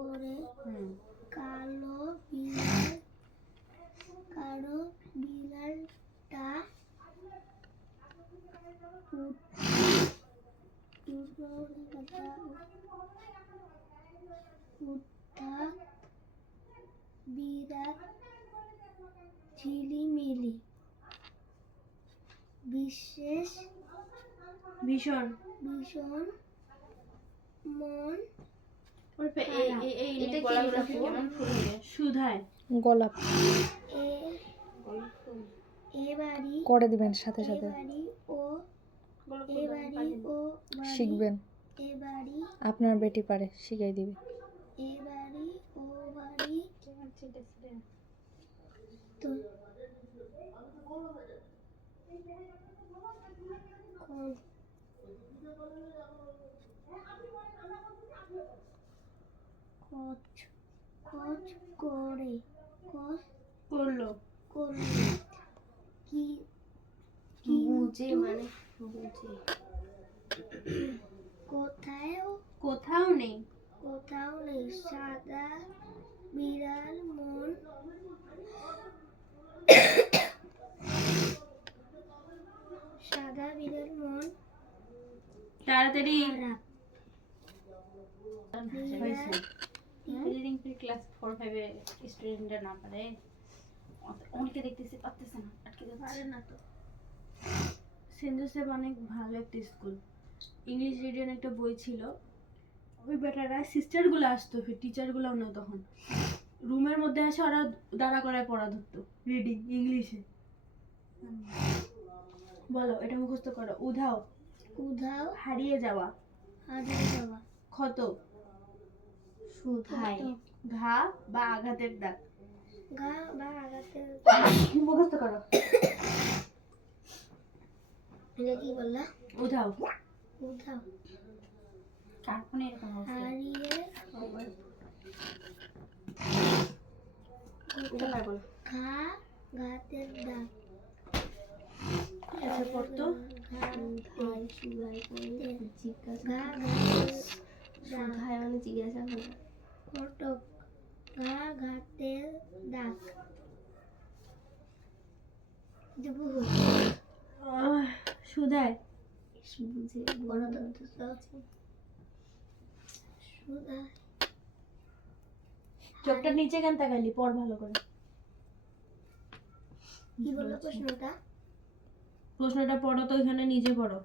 করে কালো বিড়ালটা বিরাট ঝিলিমিলি ভীষণ মন সুধায় গোলাপ এবাড়ি করে দিবেন সাথে সাথে শিখবেন। এবাড়ি আপনার বেটি পারে, শিখাই দিবে। এবাড়ি ও বাড়ি তো কচ করে করলো কি বুঝে মানে বুঝে কোথাও নেই সাদা বিড়াল মন তাড়াতাড়ি খারাপ হয়েছে। রিডিং ফ্রি ক্লাস 4-5 এ স্টুডেন্টরা না পারে, অনেকে দেখতেছি পারতেছে না, আটকে যাচ্ছে। পারে না তো। সেন্ট জোসেফ অনেক ভালো একটা স্কুল। ইংলিশ রিডিং একটা বই ছিল, ওই বেটারা সিস্টারগুলো আসতো, ফির টিচারগুলোও না, তখন রুমের মধ্যে এসে ওরা দাঁড়া করায় পড়া ধরতো রিডিং ইংলিশে। বলো, এটা মুখস্থ করো। উধাও হারিয়ে যাওয়া ক্ষত সুধায় ঘা বা আঘাতের দাগ মুখস্থ করো। এটা কি বললা? উধাও কার ফোনে এরকম হারিয়ে ঘাতের দাগ এসে পড়তো জিজ্ঞাসা ফটক ঘাতের দাগ সুধায় চোখটা নিচে কেন তাকালি? পড় ভালো করে। কি বললো প্রশ্নটা পড়ো তো, এখানে নিচে পড়ো।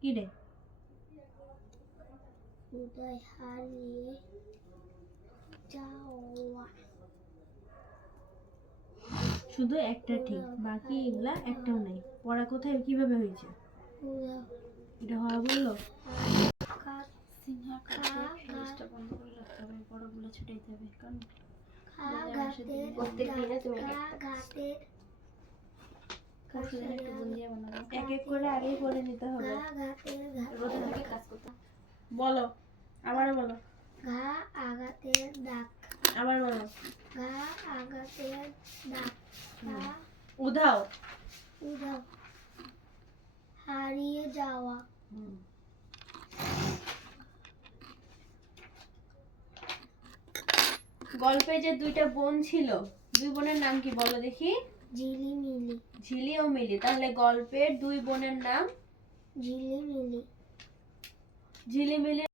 কি রে? উদয় হারিয়ে যাওয়া। শুধু একটা ঠিক, বাকি এগুলা একটাও নাই। পড়া কোথায় কিভাবে হয়েছে? এটা হওয়া বললো। বন্ধ করে রাখতে হবে, পড়াগুলো ছুটাইতে হবে, কারণ এক এক করে আগেই পড়ে নিতে হবে। বলো, আবার বলো। আঘাতের দাগ আবার বলো। আঘাতের দাগ উধাও হারিয়ে যাওয়া। গল্পে যে দুইটা বোন ছিল, দুই বোনের নাম কি বলো দেখি? ঝিলি ও মিলি। তাহলে গল্পের দুই বোনের নাম ঝিলিমিলি। ঝিলিমিলি